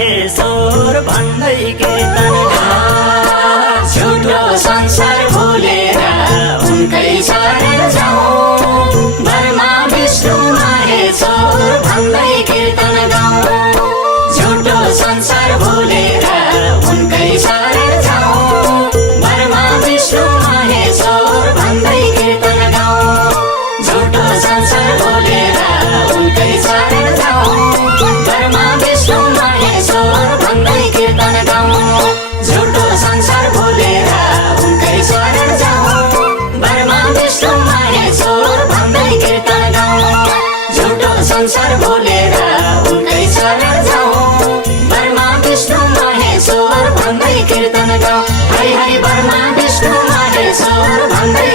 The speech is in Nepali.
महेश्वर भन्दै कीर्तन गाऊ। झुटो संसार भुलेर उनकै शरण जाऊ। ब्रह्मा विष्णु महेश्वर भन्दै कीर्तन गाऊ। झुटो संसार भुलेर उनकै शरण जाऊ। ब्रह्मा विष्णु महेश्वर भन्दै कीर्तन गाऊ। झुटो संसार भुलेर उनकै शरण जाऊ। ब्रह्मा विष्णु महेश्वर भन्दै कीर्तन गाऊ। झुटो संसार भुलेर उनकै शरण जाऊ। ब्रह्मा विष्णु महेश्वर भन्दै कीर्तन गाऊ। झुटो संसार भुलेर उनकै शरण जाऊ। ब्रह्मा विष्णु महेश्वर भन्दै कीर्तन गाऊ। हरि हरि ब्रह्मा विष्णु महेश्वर भन्दै